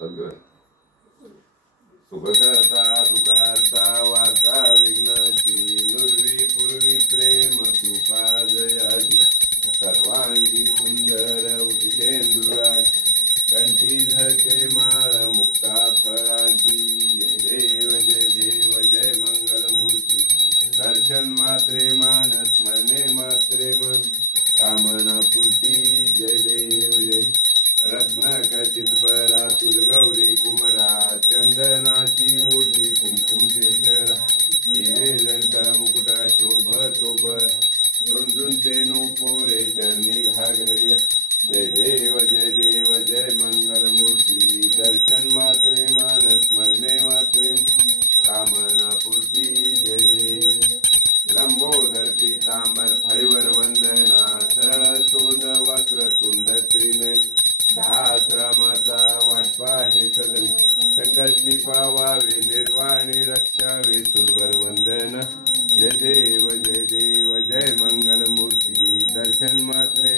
सगळं. सुखकर्ता दुःखार्ता वार्ता विघ्नाची नुर्वी पूर्वी प्रेम कृपा जयाची. सर्वांगी सुंदर उपेंदुरा कंठी धरते माळ मुक्ता ಮಾತ್ರೆ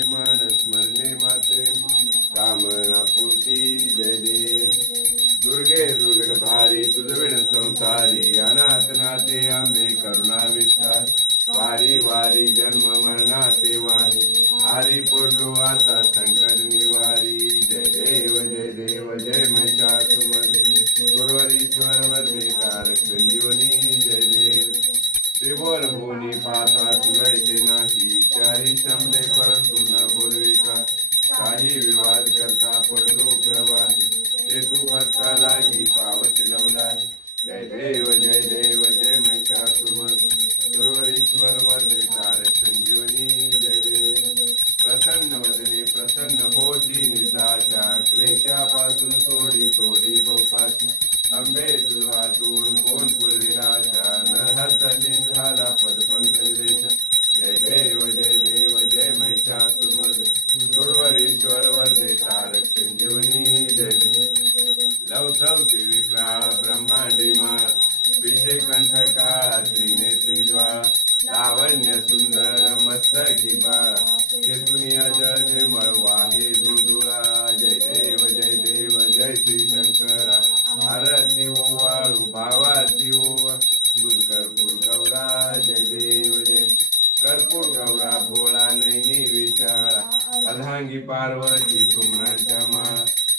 अष्टांगी पार्वती सुमन क्षमा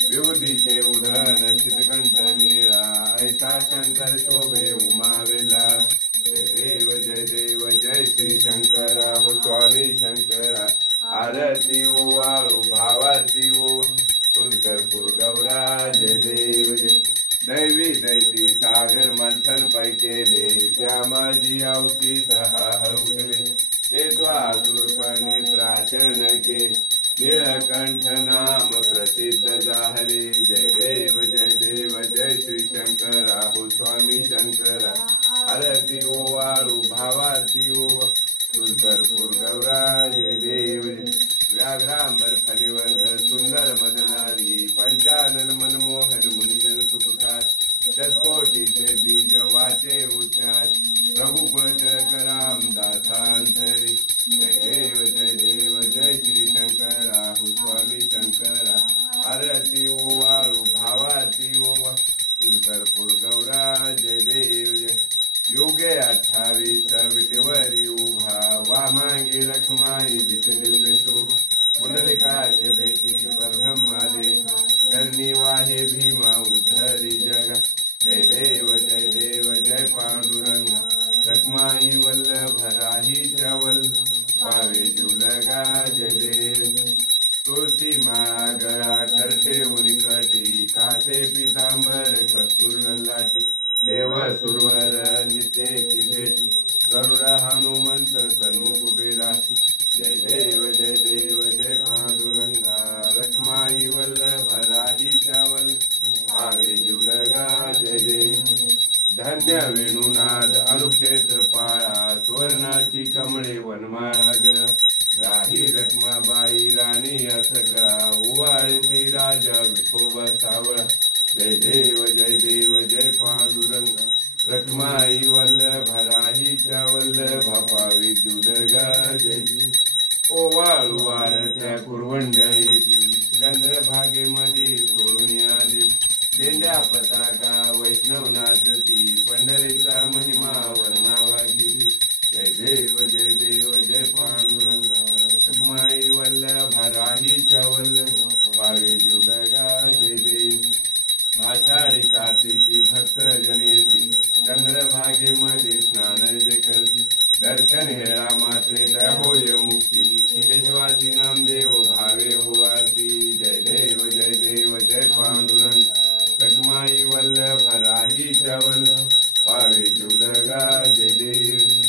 के उदन चितकंठ नीळा ऐसा शंकर शोभे उमा विलास जय देव जय देव जय श्री शंकर हो स्वामी शंकर आरती वो आलो भावती भावाती ओ पुर गौरा जय देव जय दैवी दैती सागर मंथन पै श्यामा जी अवती जगा जय तुळसी मागळा ठेवून कटी काठे पितांबर कस्तुर लाटी देव सुरवर निते भेटी गरुड हनुमंत सन्मुख बिरासी जय देव जय देव जय पांडुरंगा रखमाई वल्लभ चावल आगे युग जय धन्य वेणू जय देव जय देव जय पांडुरंग. रखमाई वल्लभराहीच्या वल्लभा भापावी दुर्गा जय. ओवाळू वारत्या कुरवंड्या येती गंधर्भागे मधी सोडून आली लेंड्या पताका वैष्णवनाथ ती पंढरीचा महिमा वर्णावा जय देव जय दर्शन हेळा मात्रे त्या होय मुक्ती। केशवासी नामदेव भावे होवासी जय देव जय देव जय पांडुरंग। कटमाई वल्लभ राही चवल। पावे जुलगा जय देव।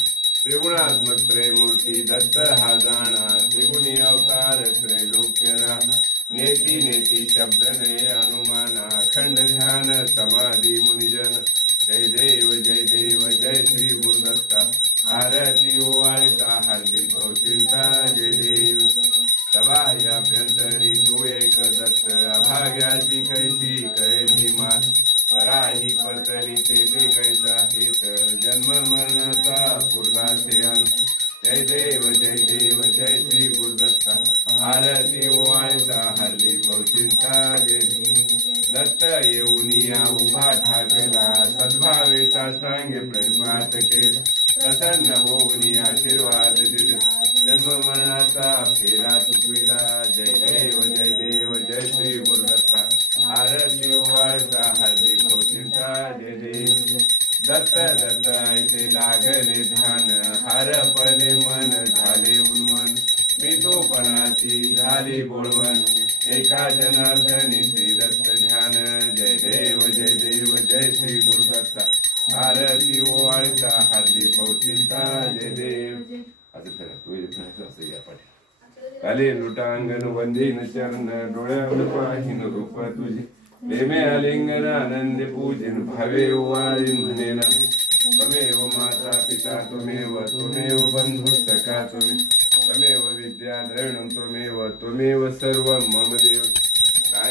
त्रिगुणात्मक त्रयमूर्ती दत्त हा जाणा। त्रिगुणी अवतार त्रैलोक्यरा राणा नेती नेती शब्द नये अनुमाना। अखंड ध्यान समाधी मुनिजन। जय देव जय दत्त दत्त येऊनिया उभा ठाकला सद्भावेचा सांगे प्रेमात केला. प्रसन्न होऊनी आशीर्वाद दिला. जन्म मरणाचा फेरा चुकविला. जय देव जय देव जय श्री गुरुदत्ता आरती ओवाळता हल्ली चिंता जय देव. दत्त दत्त ऐसे लागले ध्यान. हरपले मन झाले उन्मन. मी तो पणाची झाली बोळवण एका जनार्दनी श्री दत्त जय देव जय देव जय श्री गुरुदत्ता आरती ओवाळता हरली चिंता जय देव असं फिरा तू असं या पाठी आले लुटांगण वंदेन चरण डोळ्यावर पाहिन रूप तुझे प्रेमे आलिंगन आनंद पूजन भावे ओवाळीन म्हणेना त्वमेव माता पिता त्वमेव त्वमेव बंधु सखा तुम्ही त्वमेव विद्या धरणं त्वमेव त्वमेव सर्व मम देव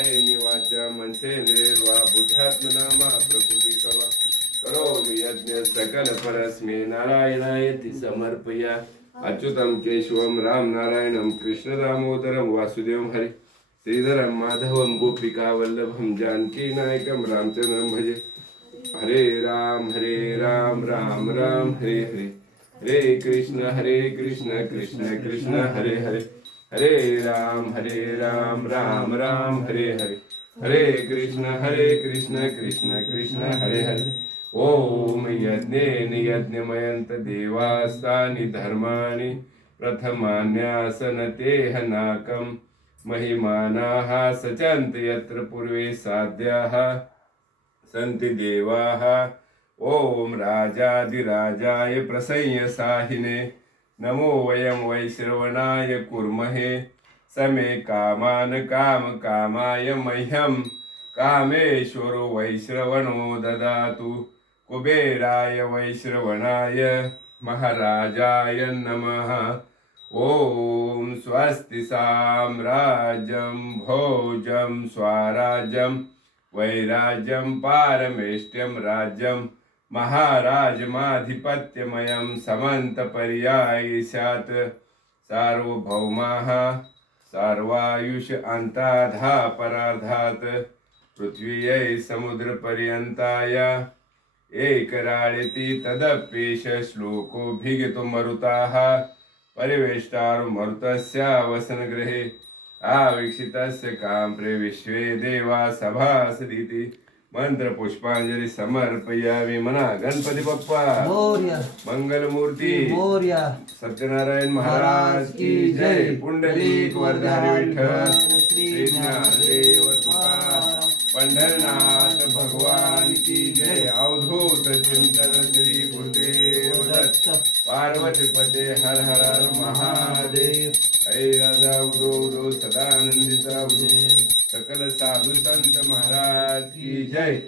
कायेनि वाचा मनसेंद्रियर्वा बुद्ध्यात्मनामा प्रकृती करोमि यज्ञ सकल नारायणायति समर्पया। अच्युतं केशवं राम नारायणं कृष्ण दामोदरं वासुदेवं हरे। श्रीधरं माधवं गोपिका वल्लभं जानकी नायकं रामचंद्रं भजे। हरे राम हरे राम राम राम हरे हरे। हरे कृष्ण हरे कृष्ण कृष्ण कृष्ण हरे हरे। हरे राम हरे राम राम राम हरे हरे। हरे कृष्ण हरे कृष्ण कृष्ण कृष्ण हरे हरे। ओम यज्ञेन यज्ञमयंत देवास्तानि धर्माणि प्रथमान्यासनतेह नाकम् महिमानाः सचन्त यत्र पूर्वे साध्याः सन्ति देवाः। ॐ राजाधिराजाय प्रसंयसाहिने। नमो वयं वैश्रवणाय कुर्महे समे कामान् कामकामाय मह्यं। कामेश्वरो वैश्रवणो ददातु कुबेराय वैश्रवणाय महाराजाय नमः। ॐ स्वस्ति साम्राज्यं भोजं स्वाराज्यं वैराज्यं पारमेष्ट्यं राज्यं। महाराजमाधिपत्यमयं समन्तपर्यायिषात् सार्वभौमाः सार्वायुष अन्ताधा पराधात् पृथ्व्यै समुद्रपर्यन्ताय एकराळिति तदप्येष श्लोकोऽभिगितो मरुताः। परिवेष्टारुमरुतस्य वसनगृहे आवीक्षितस्य काम्प्रे विश्वे देवा सभासदिति। मंत्रपुष्पांजली समर्पयामि मना गणपती बाप्पा मोर्या मंगलमूर्ती मोर्या सत्यनारायण महाराज की जय पुंडलिक वरधारी विठ्ठल श्री ज्ञानदेव तुकाराम पंढरनाथ भगवान की जय अवधूत चिंतन श्री गुरुदेव दत्त पार्वती पते हर हर हर महादेव ऐ राजा उदो उदो सदानंदिता उदो सकल साधू संत महाराज की जय.